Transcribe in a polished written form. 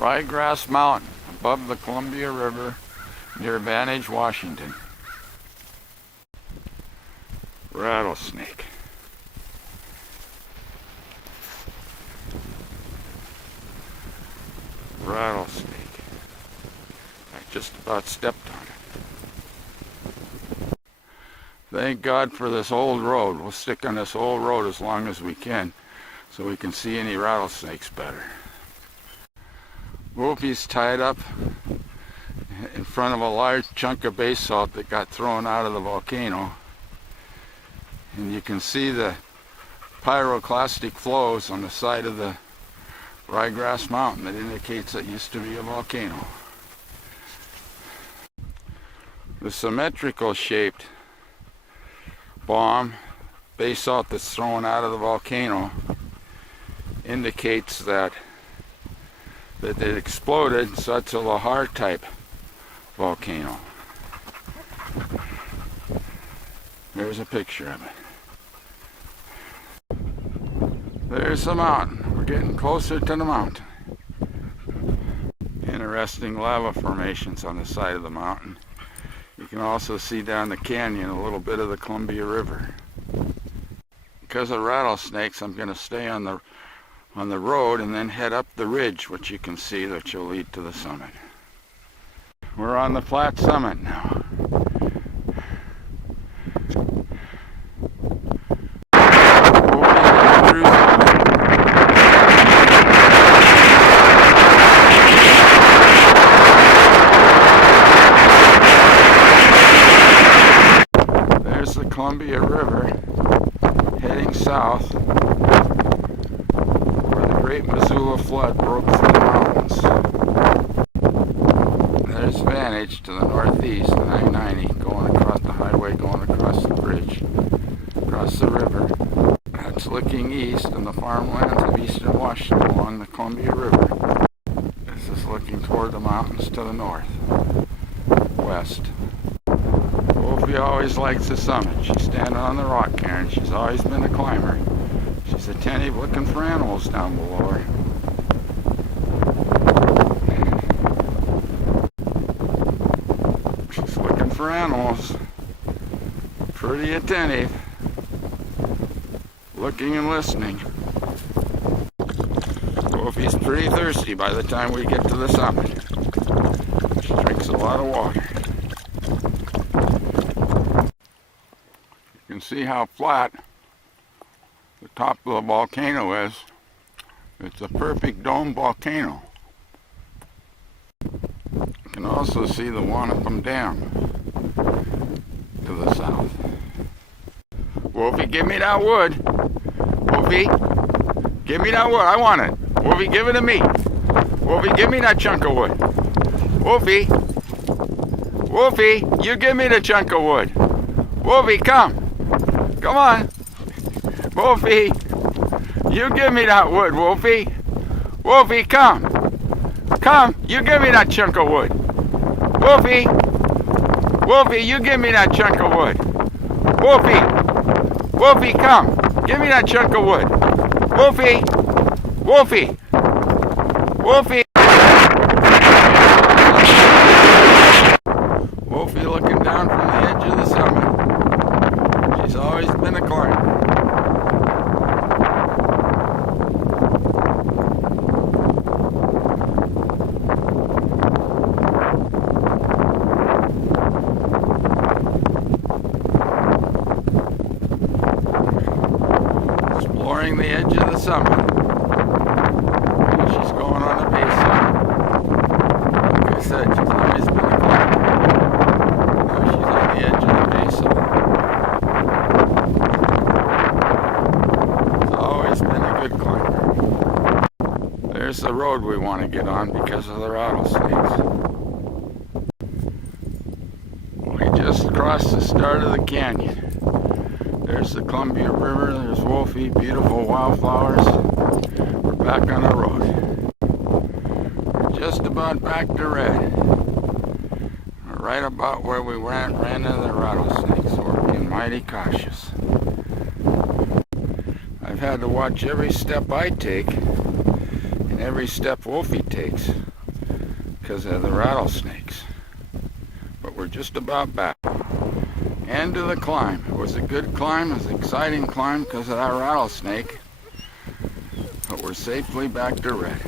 Ryegrass Mountain, above the Columbia River, near Vantage, Washington. Rattlesnake. Rattlesnake. I just about stepped on it. Thank God for this old road. We'll stick on this old road as long as we can so we can see any rattlesnakes better. Wolfie's tied up in front of a large chunk of basalt that got thrown out of the volcano. And you can see the pyroclastic flows on the side of the Ryegrass Mountain that indicates it used to be a volcano. The symmetrical shaped bomb basalt that's thrown out of the volcano indicates that it exploded, so it's a Lahar type volcano. There's a picture of it. There's the mountain. We're getting closer to the mountain. Interesting lava formations on the side of the mountain. You can also see down the canyon a little bit of the Columbia River. Because of rattlesnakes, I'm going to stay on the road and then head up the ridge, which you can see that will lead to the summit. We're on the flat summit now. There's the Columbia River heading south, where the Great Missoula Flood broke through the mountains. There's Vantage to the northeast, 990, going across the highway, going across the bridge, across the river. That's looking east in the farmlands of eastern Washington along the Columbia River. This is looking toward the mountains to the north, west. Wolfie always likes the summit. She's standing on the rock cairn. She's always been a climber. She's attentive looking for animals down below her. She's looking for animals. Pretty attentive. Looking and listening. Wolfie's pretty thirsty by the time we get to the summit. She drinks a lot of water. You can see how flat the top of the volcano is. It's a perfect dome volcano. You can also see the Wanapum Dam to the south. Wolfie, give me that wood. Wolfie, give me that wood. I want it. Wolfie, give it to me. Wolfie, give me that chunk of wood. Wolfie, Wolfie, you give me the chunk of wood. Wolfie, come. Come on. Wolfie, you give me that wood, Wolfie. Wolfie, come. Come, you give me that chunk of wood. Wolfie, Wolfie, you give me that chunk of wood. Wolfie, Wolfie, come. Give me that chunk of wood. Wolfie, Wolfie, Wolfie. Wolfie looking down from the edge of the summit. She's always been a climber. Exploring the edge of the summit. She's going on the base side. Like I said, she's always been a climber. Now she's on the edge of the base side. She's always been a good climber. There's the road we want to get on because of the rattlesnakes. We just crossed the start of the canyon. There's the Columbia River, there's Wolfie, beautiful wildflowers. We're back on the road. We're just about back to red. We're right about where we ran into the rattlesnakes, so we're being mighty cautious. I've had to watch every step I take in every step Wolfie takes because of the rattlesnakes. But we're just about back. End of the climb. It was a good climb. It was an exciting climb because of that rattlesnake. But we're safely back to Red.